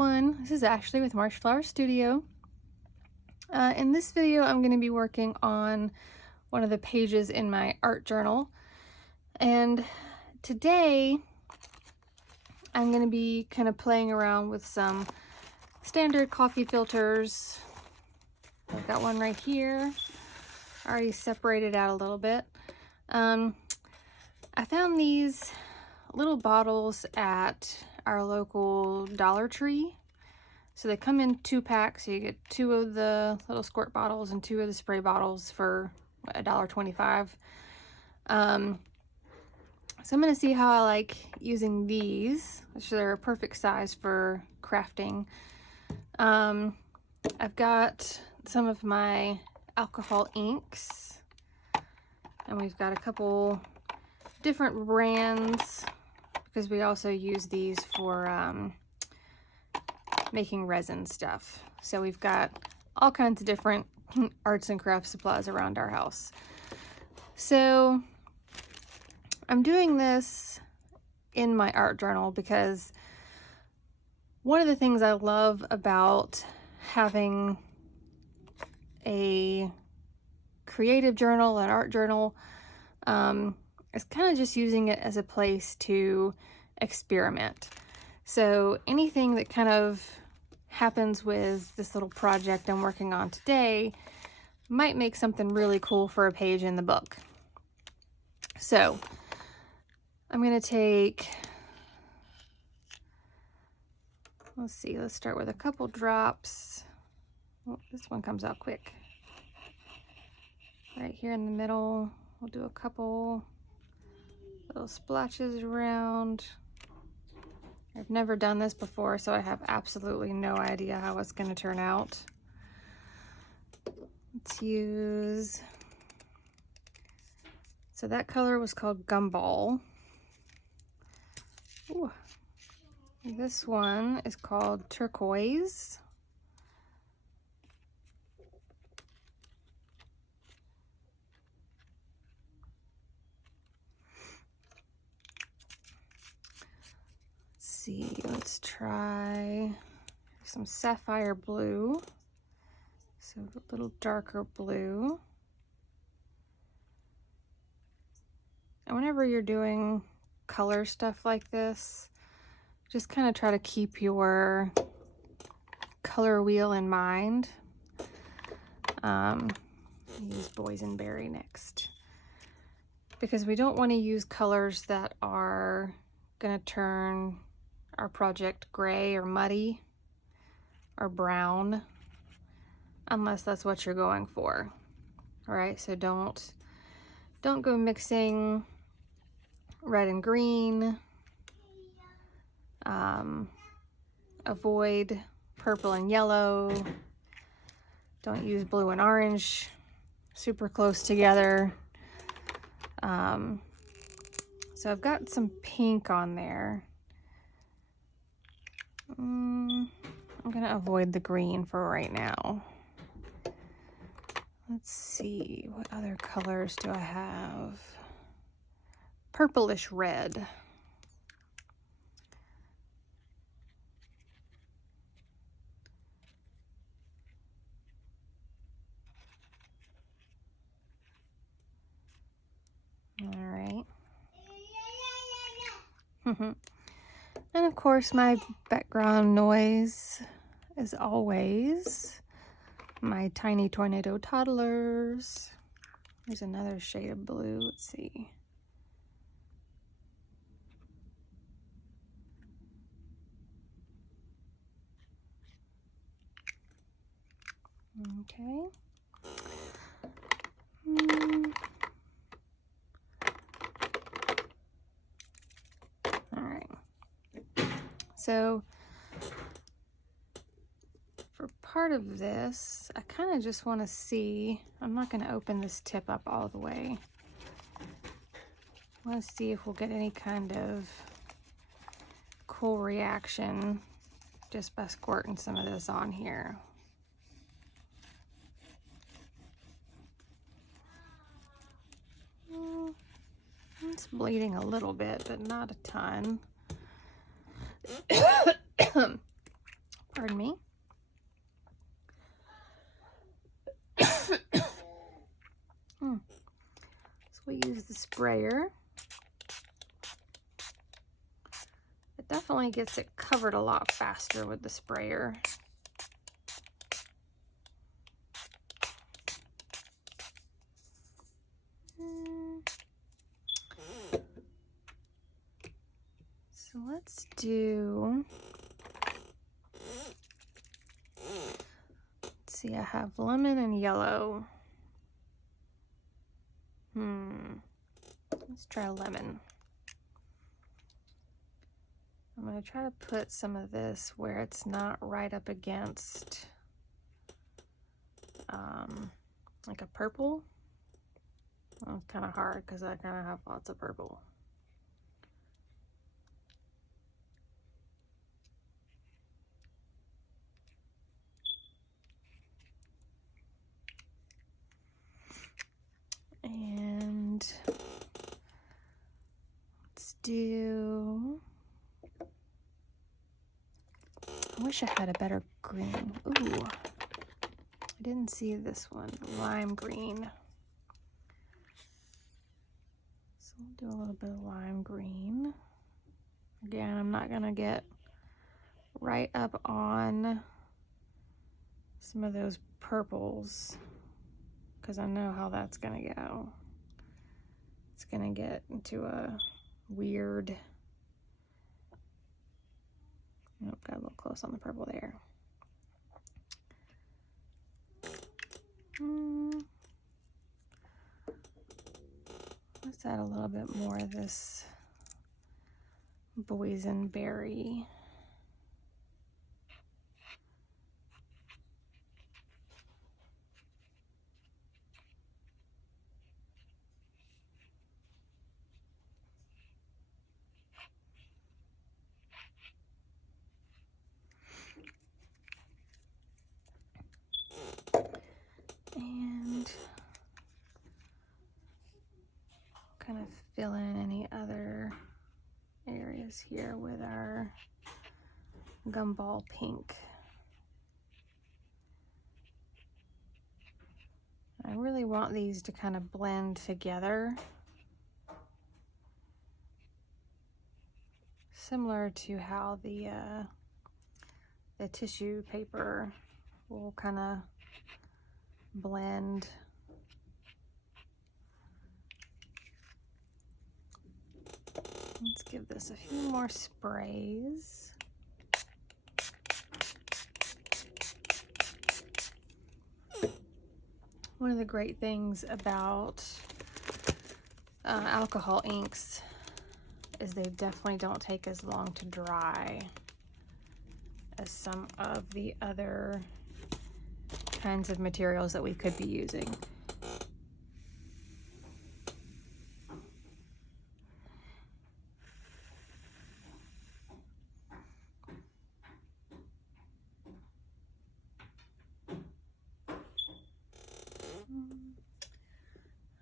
everyone, this is Ashley with Marshflower Studio. In this video I'm going to be working on one of the pages in my art journal, and today I'm going to be kind of playing around with some standard coffee filters. I've got one right here, already separated out a little bit. I found these little bottles at our local Dollar Tree. So they come in 2-packs, so you get 2 of the little squirt bottles and 2 of the spray bottles for $1.25. So I'm going to see how I like using these, which are a perfect size for crafting. I've got some of my alcohol inks, and we've got a couple different brands because we also use these for making resin stuff. So we've got all kinds of different arts and crafts supplies around our house. So I'm doing this in my art journal because one of the things I love about having a creative journal, an art journal, is kind of just using it as a place to experiment. So anything that kind of happens with this little project I'm working on today might make something really cool for a page in the book. So I'm going to take, let's see, let's start with a couple drops. Oh, this one comes out quick. Right here in the middle, we'll do a couple little splashes around. I've never done this before, so I have absolutely no idea how it's going to turn out. Let's use, so that color was called Gumball. Ooh. This one is called Turquoise. Let's try some Sapphire Blue, so a little darker blue. And whenever you're doing color stuff like this, just kind of try to keep your color wheel in mind. Use Boysenberry next, because we don't want to use colors that are going to turn our project gray or muddy or brown, unless that's what you're going for. All right, so don't go mixing red and green. Avoid purple and yellow. Don't use blue and orange super close together. So I've got some pink on there. I'm gonna avoid the green for right now. Let's see, what other colors do I have? Purplish red. All right. And of course, my background noise, as always, my tiny tornado toddlers. There's another shade of blue. Let's see. Okay. All right. So for part of this, I kind of just want to see, I'm not going to open this tip up all the way. I want to see if we'll get any kind of cool reaction just by squirting some of this on here. It's bleeding a little bit, but not a ton. Pardon me. So we use the sprayer. It definitely gets it covered a lot faster with the sprayer. So let's do, let's see, I have lemon and yellow. Let's try lemon. I'm going to try to put some of this where it's not right up against like a purple. Well, it's kind of hard because I kind of have lots of purple. And let's do, I wish I had a better green. Ooh, I didn't see this one, lime green. So we'll do a little bit of lime green. Again, I'm not gonna get right up on some of those purples because I know how that's gonna go. It's gonna get into a weird, nope, got a little close on the purple there. Let's add a little bit more of this boysenberry. And kind of fill in any other areas here with our gumball pink. I really want these to kind of blend together, similar to how the tissue paper will kind of blend. Let's give this a few more sprays. One of the great things about alcohol inks is they definitely don't take as long to dry as some of the other kinds of materials that we could be using.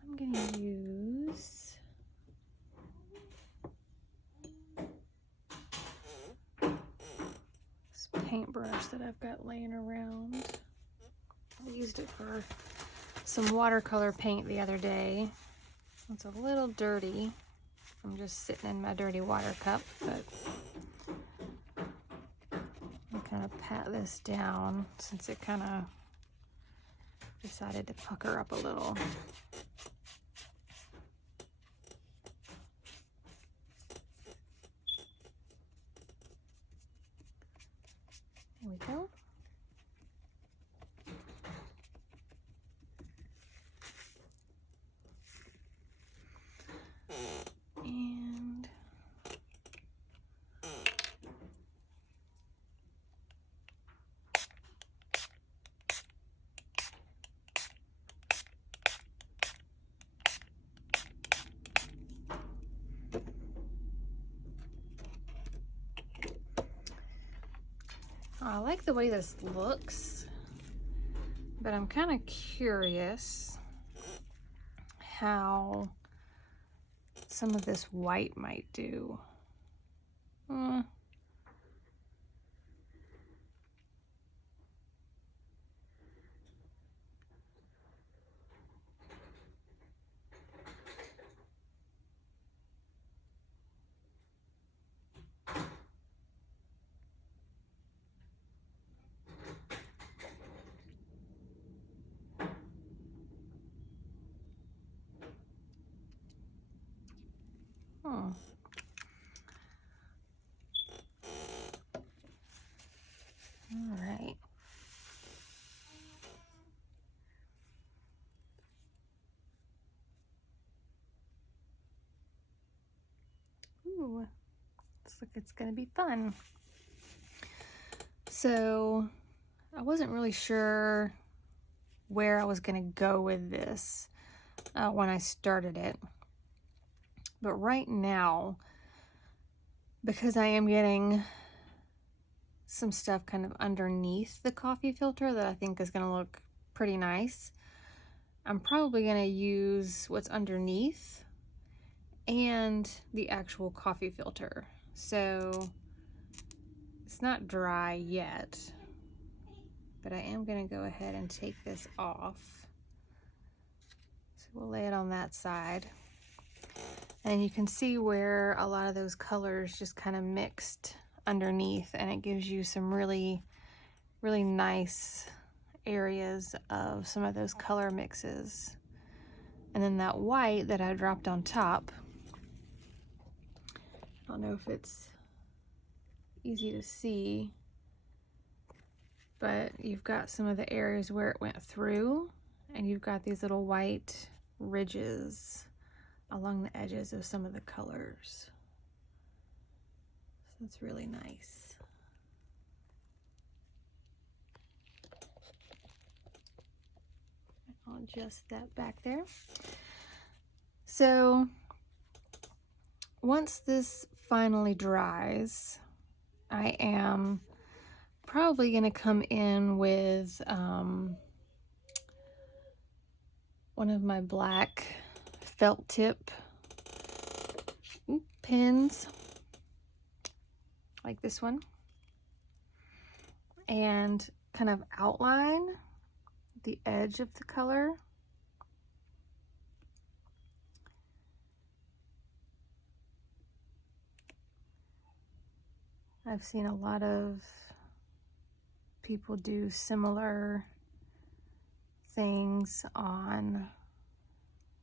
I'm going to use this paintbrush that I've got laying around. I used it for some watercolor paint the other day. It's a little dirty from just sitting in my dirty water cup, but I'll kind of pat this down since it kind of decided to pucker up a little. There we go. And I like the way this looks, but I'm kind of curious how some of this white might do. All right. Ooh, looks like it's gonna be fun. So I wasn't really sure where I was gonna go with this when I started it. But right now, because I am getting some stuff kind of underneath the coffee filter that I think is gonna look pretty nice, I'm probably gonna use what's underneath and the actual coffee filter. So it's not dry yet, but I am gonna go ahead and take this off. So we'll lay it on that side. And you can see where a lot of those colors just kind of mixed underneath, and it gives you some really, really nice areas of some of those color mixes. And then that white that I dropped on top, I don't know if it's easy to see, but you've got some of the areas where it went through, and you've got these little white ridges along the edges of some of the colors. So it's really nice. I'll adjust that back there. So once this finally dries, I am probably going to come in with one of my black felt tip pins, like this one, and kind of outline the edge of the color. I've seen a lot of people do similar things on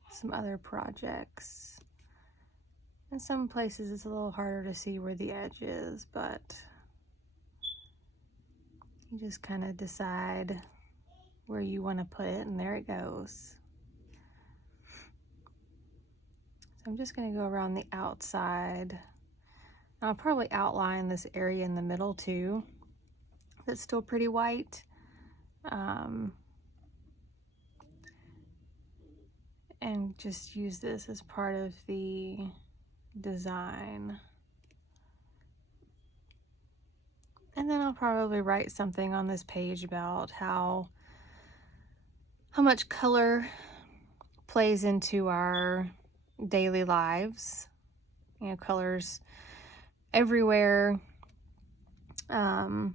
some other projects. In some places it's a little harder to see where the edge is, but you just kind of decide where you want to put it, and there it goes. So I'm just going to go around the outside. I'll probably outline this area in the middle too that's still pretty white. And just use this as part of the design. And then I'll probably write something on this page about how much color plays into our daily lives. You know, colors everywhere. You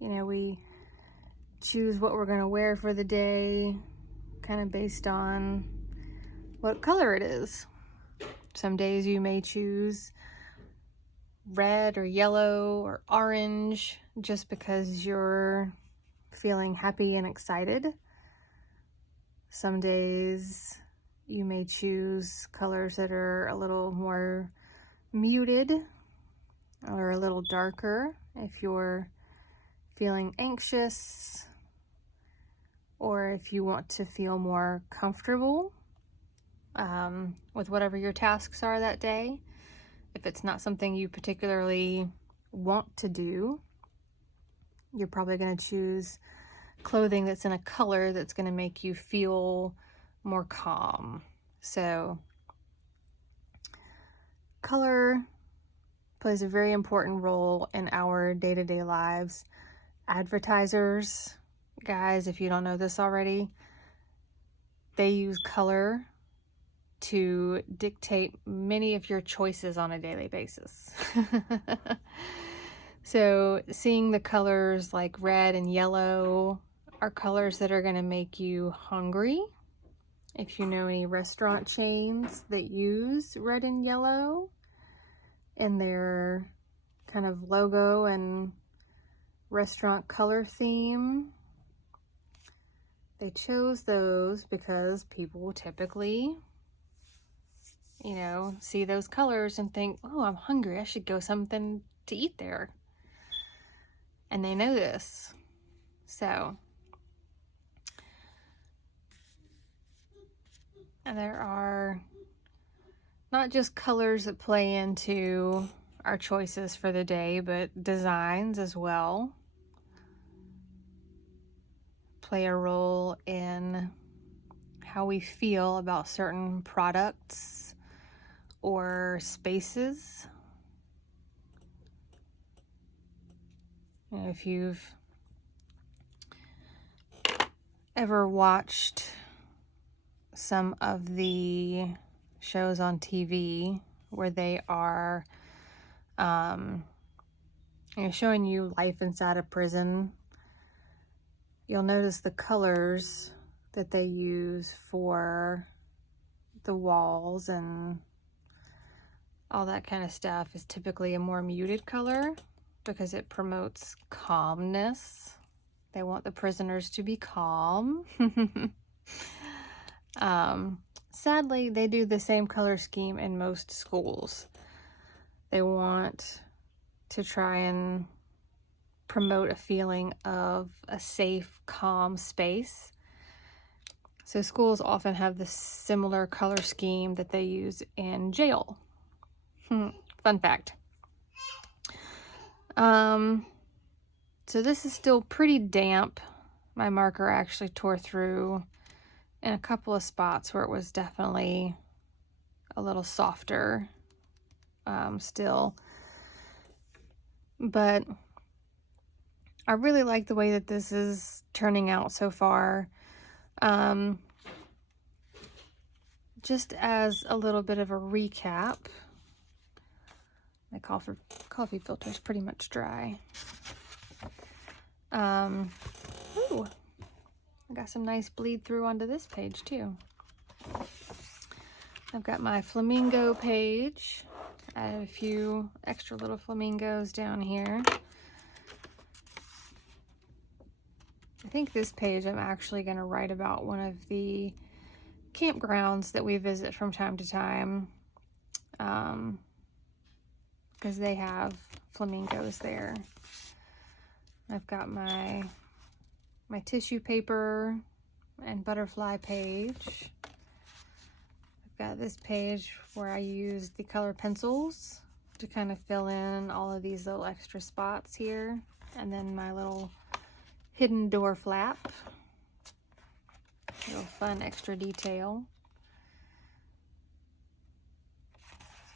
know, we choose what we're going to wear for the day kind of based on what color it is. Some days you may choose red or yellow or orange just because you're feeling happy and excited. Some days you may choose colors that are a little more muted or a little darker if you're feeling anxious, or if you want to feel more comfortable with whatever your tasks are that day. If it's not something you particularly want to do, you're probably going to choose clothing that's in a color that's going to make you feel more calm. So color plays a very important role in our day-to-day lives. Advertisers, guys, if you don't know this already, they use color to dictate many of your choices on a daily basis. So seeing the colors like red and yellow are colors that are going to make you hungry. If you know any restaurant chains that use red and yellow in their kind of logo and restaurant color theme, they chose those because people typically, you know, see those colors and think, oh, I'm hungry, I should go something to eat there. and they know this. So, and there are not just colors that play into our choices for the day, but designs as well play a role in how we feel about certain products or spaces. You know, if you've ever watched some of the shows on TV where they are showing you life inside a prison, you'll notice the colors that they use for the walls and all that kind of stuff is typically a more muted color because it promotes calmness. They want the prisoners to be calm. Sadly, they do the same color scheme in most schools. They want to try and promote a feeling of a safe, calm space. So schools often have this similar color scheme that they use in jail. Fun fact. So this is still pretty damp. My marker actually tore through in a couple of spots where it was definitely a little softer still. But I really like the way that this is turning out so far. Just as a little bit of a recap, my coffee filter is pretty much dry. Ooh, I got some nice bleed through onto this page too. I've got my flamingo page. I have a few extra little flamingos down here. I think this page I'm actually going to write about one of the campgrounds that we visit from time to time, because they have flamingos there. I've got my tissue paper and butterfly page. I've got this page where I use the color pencils to kind of fill in all of these little extra spots here, and then my little hidden door flap. Little fun extra detail.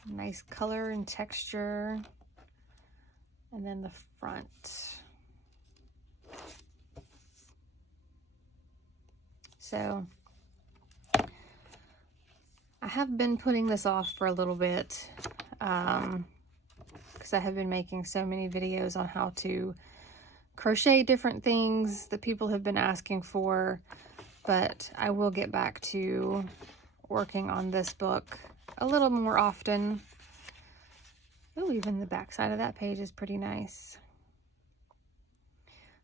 Some nice color and texture. And then the front. So I have been putting this off for a little bit because I have been making so many videos on how to crochet different things that people have been asking for, but I will get back to working on this book a little more often. Oh, even the back side of that page is pretty nice.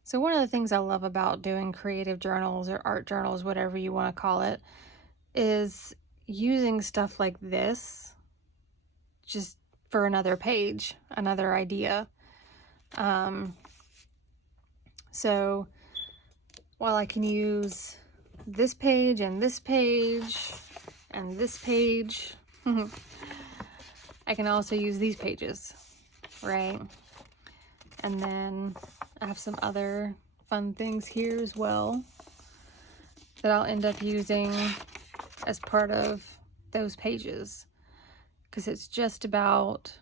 So one of the things I love about doing creative journals or art journals, whatever you want to call it, is using stuff like this just for another page, another idea. So while I can use this page and this page and this page, I can also use these pages, right? And then I have some other fun things here as well that I'll end up using as part of those pages, because it's just about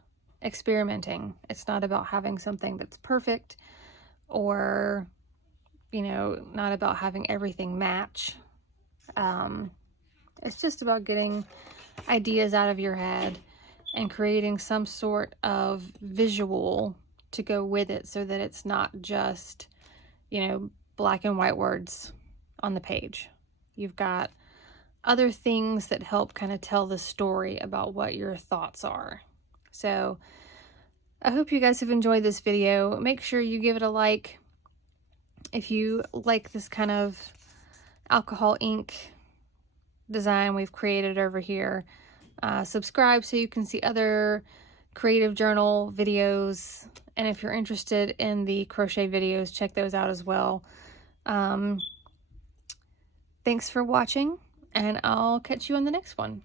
experimenting. It's not about having something that's perfect, or, you know, not about having everything match. It's just about getting ideas out of your head and creating some sort of visual to go with it, so that it's not just, you know, black and white words on the page. You've got other things that help kind of tell the story about what your thoughts are. So I hope you guys have enjoyed this video. Make sure you give it a like if you like this kind of alcohol ink design we've created over here. Subscribe so you can see other creative journal videos And if you're interested in the crochet videos, check those out as well. Thanks for watching, and I'll catch you on the next one.